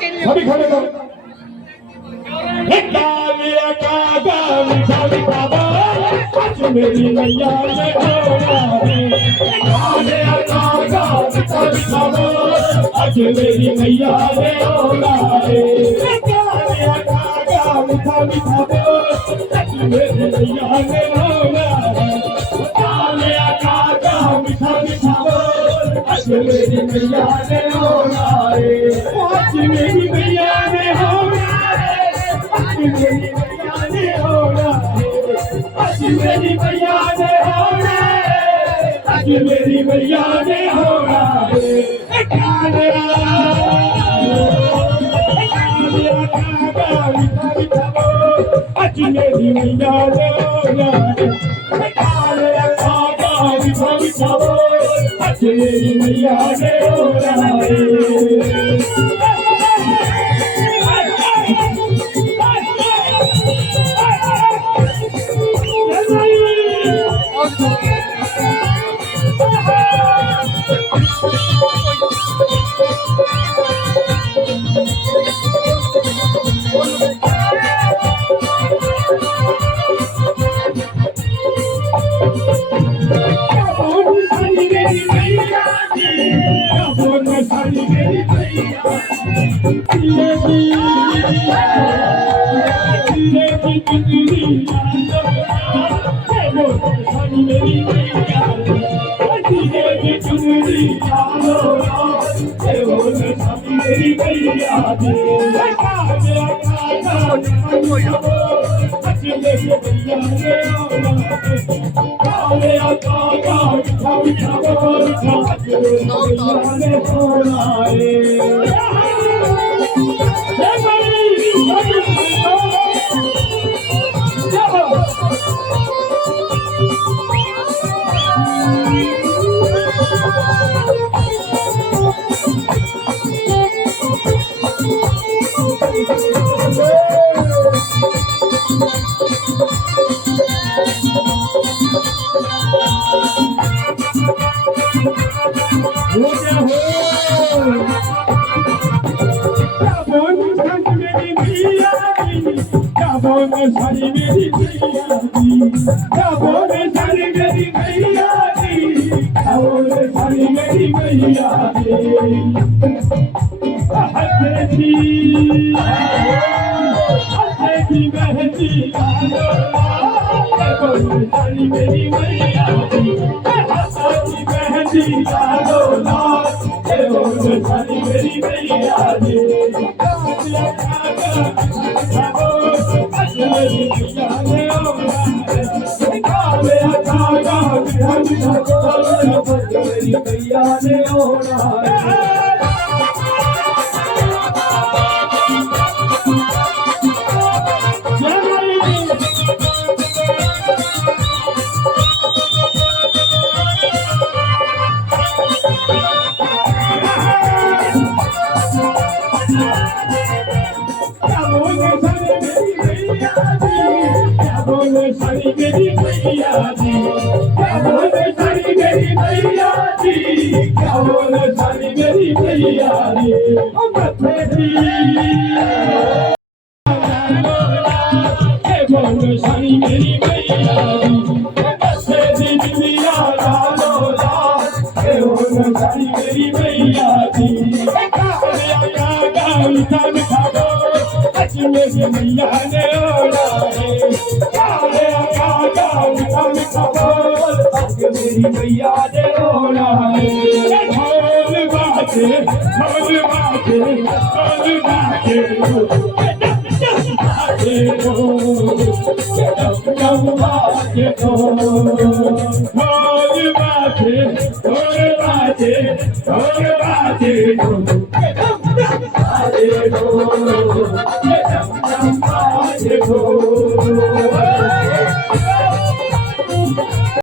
सभी खड़े हो। कालिया कागा मीठा मीठा बोल, आज मेरी मैया में होना है। कालिया कागा मीठा मीठा बोल, आज मेरी मैया में होना है। कालिया कागा मीठा मीठा बोल, आज मेरी मैया में होना है। कालिया कागा मीठा मीठा बोल, आज मेरी मैया में होना है। आज मेरी मैया में होना है। आज मेरी मैया ने होना है। आज मेरी मैया ने होना है। आज मेरी मैया ने होना है। कालिया कागा मीठा मीठा बोल, आज मेरी मैया ने होना है। कालिया कागा मीठा मीठा बोल, आज मेरी मैया ने होना है। सारी मेरी मैया दी, सारी मेरी मैया दी, सारी मेरी मैया दी। हंसती हंसती बहती सारी मेरी मैया दी, हंसती बहती सारी मेरी मैया दी। सारी मेरी मैया दी, सारी मेरी मैया दी, सारी मेरी मैया दी। सारी मेरी मैया दी, दिया सारी मेरी मैया दी। मेरी मैया ने होना है। मेरी मैया ने होना है। ढोल बाजे ढोल बाजे ढोल बाजे ढोल बाजे ढोल बाजे ढोल